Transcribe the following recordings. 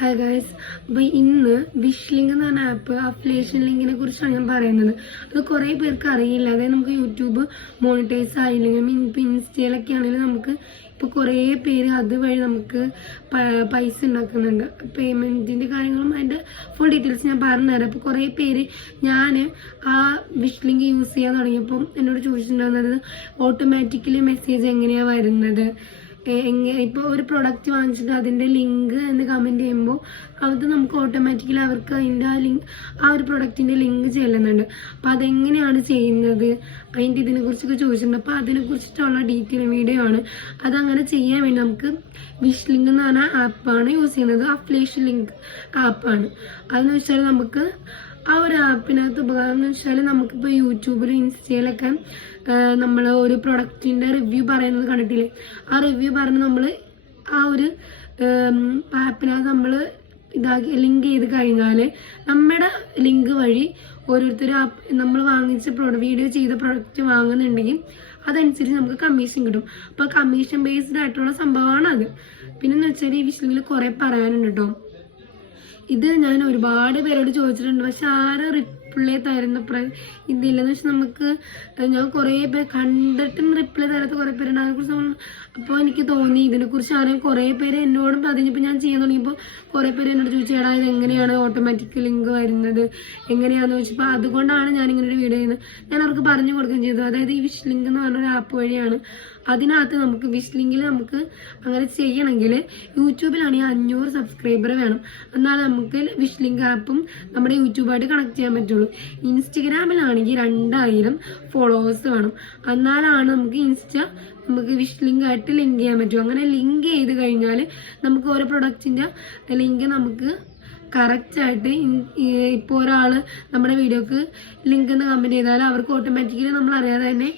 Hi guys, അപ്പോൾ ഇന്ന് wish link എന്ന് പറഞ്ഞ ആപ്പ് അഫിലിയേഷൻ ലിങ്കിനെ കുറിച്ചാണ് ഞാൻ പറയുന്നത്. അത് കുറേ പേർക്ക് അറിയില്ല. അതായത് നമുക്ക് യൂട്യൂബ് മോണിറ്റൈസ് ആയില്ലെങ്കിൽ ഇപ്പോൾ ഇൻസ്റ്റയിലൊക്കെ ആണെങ്കിലും നമുക്ക് ഇപ്പോൾ കുറേ പേര് അതുവഴി നമുക്ക് പൈസ ഉണ്ടാക്കുന്നുണ്ട്. പേയ്മെൻറ്റിൻ്റെ കാര്യങ്ങളും അതിൻ്റെ ഫുൾ ഡീറ്റെയിൽസ് ഞാൻ പറഞ്ഞുതരാം. അപ്പോൾ കുറേ പേര് ഞാൻ ആ വിഷ് ലിങ്ക് യൂസ് ചെയ്യാൻ തുടങ്ങിയപ്പം എന്നോട് ചോദിച്ചിട്ടുണ്ടാകുന്നത് ഓട്ടോമാറ്റിക്കലി മെസ്സേജ് എങ്ങനെയാണ് വരുന്നത്, ഇപ്പോൾ ഒരു പ്രൊഡക്റ്റ് വാങ്ങിച്ചിട്ട് അതിൻ്റെ ലിങ്ക് എന്ന് കമൻറ്റ് ചെയ്യുമ്പോൾ അത് നമുക്ക് ഓട്ടോമാറ്റിക്കലി അവർക്ക് അതിൻ്റെ ആ ഒരു പ്രൊഡക്റ്റിൻ്റെ ലിങ്ക് ചെല്ലുന്നുണ്ട്. അപ്പോൾ അതെങ്ങനെയാണ് ചെയ്യുന്നത്, അതിൻ്റെ ഇതിനെക്കുറിച്ചൊക്കെ ചോദിച്ചിട്ടുണ്ട്. അപ്പോൾ അതിനെക്കുറിച്ചിട്ടുള്ള ഡീറ്റെയിൽ വീഡിയോ ആണ്. അതങ്ങനെ ചെയ്യാൻ വേണ്ടി നമുക്ക് വിഷ് ലിങ്ക് എന്ന് പറഞ്ഞ ആപ്പാണ് യൂസ് ചെയ്യുന്നത്. അഫിലിയേഷൻ ലിങ്ക് ആപ്പാണ്. അതെന്ന് വെച്ചാൽ നമുക്ക് ആ ഒരു ആപ്പിനകത്ത് ഉപകാരം എന്ന് വെച്ചാൽ നമുക്കിപ്പോൾ യൂട്യൂബിലും ഇൻസ്റ്റയിലൊക്കെ നമ്മൾ ഒരു പ്രൊഡക്റ്റിൻ്റെ റിവ്യൂ പറയുന്നത് കണ്ടിട്ടില്ലേ, ആ റിവ്യൂ പറഞ്ഞ് നമ്മൾ ആ ഒരു ആപ്പിനകത്ത് നമ്മൾ ഇതാക്കി ലിങ്ക് ചെയ്ത് കഴിഞ്ഞാൽ നമ്മുടെ ലിങ്ക് വഴി ഓരോരുത്തർ നമ്മൾ വാങ്ങിച്ച വീഡിയോ ചെയ്ത പ്രൊഡക്റ്റ് വാങ്ങുന്നുണ്ടെങ്കിൽ അതനുസരിച്ച് നമുക്ക് കമ്മീഷൻ കിട്ടും. അപ്പോൾ കമ്മീഷൻ ബേസ്ഡ് ആയിട്ടുള്ള സംഭവമാണ് അത്. പിന്നെന്ന് വെച്ചാൽ ഈ വിഷയത്തിൽ കുറേ പറയാനുണ്ട് കേട്ടോ. ഇത് ഞാൻ ഒരുപാട് പേരോട് ചോദിച്ചിട്ടുണ്ട്, പക്ഷെ ആരും റിപ്ലൈ തരുന്ന ഇതില്ലെന്ന് വെച്ചാൽ നമുക്ക് ഞാൻ കുറേ പേര് കണ്ടിട്ടും റിപ്ലൈ തരാത്ത കുറേ പേരുണ്ട്. അതിനെക്കുറിച്ച് അപ്പോൾ എനിക്ക് തോന്നി ഇതിനെക്കുറിച്ച് അറിയാൻ കുറേ പേര് എന്നോടും പറഞ്ഞപ്പോൾ ഞാൻ ചെയ്യാൻ തുടങ്ങിയപ്പോൾ കുറേ പേര് എന്നോട് ചോദിച്ചു, എടാ ഇത് എങ്ങനെയാണ് ഓട്ടോമാറ്റിക് ലിങ്ക് വരുന്നത് എങ്ങനെയാണെന്ന് ചോദിച്ചപ്പോൾ അതുകൊണ്ടാണ് ഞാനിങ്ങനെ ഒരു വീഡിയോ ചെയ്യുന്നത്. ഞാൻ അവർക്ക് പറഞ്ഞു കൊടുക്കുകയും ചെയ്തു. അതായത് ഈ വിഷ് ലിങ്ക് എന്ന് പറഞ്ഞൊരു ആപ്പ് വഴിയാണ്. അതിനകത്ത് നമുക്ക് വിഷ് ലിങ്കിൽ നമുക്ക് അങ്ങനെ ചെയ്യണമെങ്കിൽ യൂട്യൂബിലാണെങ്കിൽ 500 സബ്സ്ക്രൈബർ വേണം. എന്നാലും നമുക്ക് വിഷ് ലിങ്ക് ആപ്പും നമ്മുടെ യൂട്യൂബായിട്ട് കണക്ട് ചെയ്യാൻ പറ്റുള്ളൂ. ഇൻസ്റ്റഗ്രാമിലാണെങ്കിൽ 2000 ഫോളോവേഴ്സ് വേണം. എന്നാലാണ് നമുക്ക് വിഷ് ലിങ്ക് ആയിട്ട് ലിങ്ക് ചെയ്യാൻ പറ്റും. അങ്ങനെ ലിങ്ക് ചെയ്ത് കഴിഞ്ഞാൽ നമുക്ക് ഓരോ പ്രൊഡക്റ്റിൻ്റെ ലിങ്ക് നമുക്ക് കറക്റ്റായിട്ട് ഇപ്പോൾ ഒരാൾ നമ്മുടെ വീഡിയോക്ക് ലിങ്ക് എന്ന് കമൻറ്റ് ചെയ്താൽ അവർക്ക് ഓട്ടോമാറ്റിക്കലി നമ്മൾ അറിയാതെ തന്നെ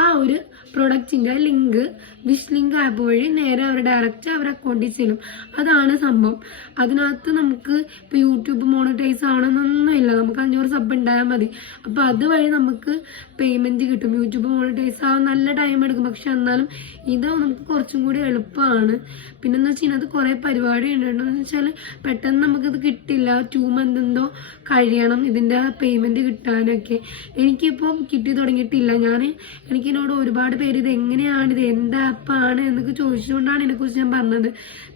ആ ഒരു പ്രൊഡക്റ്റിൻ്റെ ലിങ്ക് വിഷ് ലിങ്ക് ആപ്പ് വഴി നേരെ അവർ ഡയറക്റ്റ് അവരുടെ അക്കൗണ്ടിൽ ചെല്ലും. അതാണ് സംഭവം. അതിനകത്ത് നമുക്ക് ഇപ്പോൾ യൂട്യൂബ് മോണിറ്റൈസ് ആവണമെന്നൊന്നുമില്ല, നമുക്ക് 500 സബ് ഉണ്ടായാൽ മതി. അപ്പോൾ അതുവഴി നമുക്ക് പേയ്മെൻറ്റ് കിട്ടും. യൂട്യൂബ് മോണിറ്റൈസ് ആവാൻ നല്ല ടൈം എടുക്കും, പക്ഷെ എന്നാലും ഇത് നമുക്ക് കുറച്ചും കൂടി എളുപ്പമാണ്. പിന്നെന്ന് വെച്ചാൽ ഇതിനകത്ത് കുറേ പരിപാടി ഉണ്ടെന്ന് വെച്ചാൽ പെട്ടെന്ന് നമുക്കിത് കിട്ടില്ല. 2 മന്ത് എന്തോ കഴിയണം ഇതിൻ്റെ പേയ്മെൻറ്റ് കിട്ടാനൊക്കെ. എനിക്കിപ്പോൾ കിട്ടി തുടങ്ങിയിട്ടില്ല. എനിക്കിതിനോട് ഒരുപാട് പേര് ഇത് എങ്ങനെയാണ്, ഇത് എന്ത് ആപ്പാണ് എന്നൊക്കെ ചോദിച്ചുകൊണ്ടാണ് ഇതിനെക്കുറിച്ച് ഞാൻ പറഞ്ഞത്.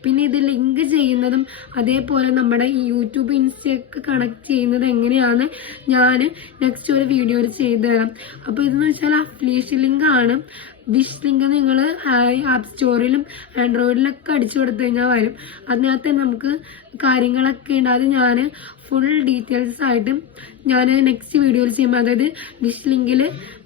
പിന്നെ ഇത് ലിങ്ക് ചെയ്യുന്നതും അതേപോലെ നമ്മുടെ ഈ യൂട്യൂബ് ഇൻസ്റ്റയൊക്കെ കണക്ട് ചെയ്യുന്നത് എങ്ങനെയാണ് ഞാൻ നെക്സ്റ്റ് ഒരു വീഡിയോയിൽ ചെയ്തു തരാം. അപ്പോൾ ഇതെന്ന് വെച്ചാൽ അഫിലിയേഷൻ ലിങ്ക് ആണ്. വിഷ് ലിങ്ക് നിങ്ങൾ ആപ്പ് സ്റ്റോറിലും ആൻഡ്രോയിഡിലൊക്കെ അടിച്ചു കൊടുത്തു കഴിഞ്ഞാൽ വരും. അതിനകത്ത് നമുക്ക് കാര്യങ്ങളൊക്കെ ഉണ്ട്. അത് ഞാൻ ഫുൾ ഡീറ്റെയിൽസ് ആയിട്ട് ഞാൻ നെക്സ്റ്റ് വീഡിയോയിൽ ചെയ്യുമ്പോൾ, അതായത് വിഷ് ലിങ്കിൽ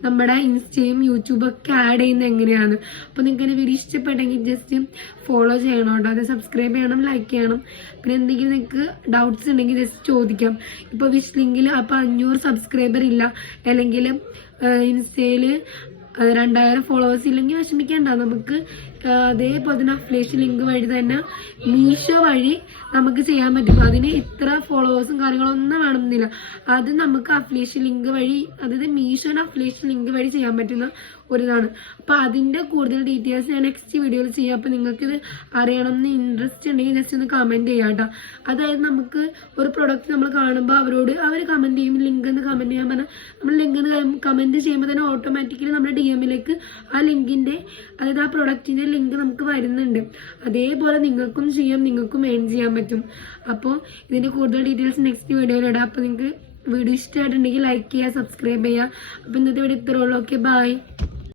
നമ്മുടെ ഇൻസ്റ്റയും യൂട്യൂബൊക്കെ ആഡ് ചെയ്യുന്നത് എങ്ങനെയാണ്. അപ്പോൾ നിങ്ങൾക്ക് എൻ്റെ വീഡിയോ ഇഷ്ടപ്പെട്ടെങ്കിൽ ജസ്റ്റ് ഫോളോ ചെയ്യണം കേട്ടോ. അത് സബ്സ്ക്രൈബ് ചെയ്യണം, ലൈക്ക് ചെയ്യണം. പിന്നെ എന്തെങ്കിലും നിങ്ങൾക്ക് ഡൗട്ട്സ് ഉണ്ടെങ്കിൽ ജസ്റ്റ് ചോദിക്കാം. ഇപ്പോൾ വിഷ് ലിങ്കിൽ അപ്പോൾ 500 സബ്സ്ക്രൈബർ ഇല്ല, അല്ലെങ്കിൽ ഇൻസ്റ്റയിൽ 2000 ഫോളോവേഴ്സ് ഇല്ലെങ്കിൽ വിഷമിക്കേണ്ട. നമുക്ക് അതേപോലെ തന്നെ അഫിലിയേഷൻ ലിങ്ക് വഴി തന്നെ മീഷോ വഴി നമുക്ക് ചെയ്യാൻ പറ്റും. അതിന് ഇത്ര ഫോളോവേഴ്സും കാര്യങ്ങളൊന്നും വേണമെന്നില്ല. അത് നമുക്ക് അഫിലിയേഷൻ ലിങ്ക് വഴി, അതായത് മീഷോയുടെ അഫിലിയേഷൻ ലിങ്ക് വഴി ചെയ്യാൻ പറ്റുന്ന ഒരിതാണ്. അപ്പോൾ അതിൻ്റെ കൂടുതൽ ഡീറ്റെയിൽസ് ഞാൻ നെക്സ്റ്റ് വീഡിയോയിൽ ചെയ്യാം. അപ്പോൾ നിങ്ങൾക്കിത് അറിയണമെന്ന് ഇൻട്രസ്റ്റ് ഉണ്ടെങ്കിൽ ജസ്റ്റ് ഒന്ന് കമൻറ്റ് ചെയ്യാം കേട്ടോ. അതായത് നമുക്ക് ഒരു പ്രൊഡക്റ്റ് നമ്മൾ കാണുമ്പോൾ അവർ കമൻറ്റ് ചെയ്യും, ലിങ്ക് എന്ന് കമൻറ്റ് ചെയ്യാൻ പറഞ്ഞാൽ നമ്മൾ ലിങ്ക് എന്ന് കമൻറ്റ് ചെയ്യുമ്പോൾ തന്നെ ഓട്ടോമാറ്റിക്കലി നമ്മുടെ DM-ലേക്ക് ആ ലിങ്കിൻ്റെ, അതായത് ആ പ്രൊഡക്റ്റിൻ്റെ ലിങ്ക് നമുക്ക് വരുന്നുണ്ട്. അതേപോലെ നിങ്ങൾക്കും ചെയ്യാം, നിങ്ങൾക്കും ഏൺ ചെയ്യാൻ പറ്റും. അപ്പോൾ ഇതിൻ്റെ കൂടുതൽ ഡീറ്റെയിൽസ് നെക്സ്റ്റ് വീഡിയോയിൽ ഇടാം. അപ്പോൾ നിങ്ങൾക്ക് വീഡിയോ ഇഷ്ടമായിട്ടുണ്ടെങ്കിൽ ലൈക്ക് ചെയ്യുക, സബ്സ്ക്രൈബ് ചെയ്യുക. അപ്പോൾ ഇന്നത്തെ വീഡിയോ ഇത്രേ ഉള്ളൂ. Okay, by.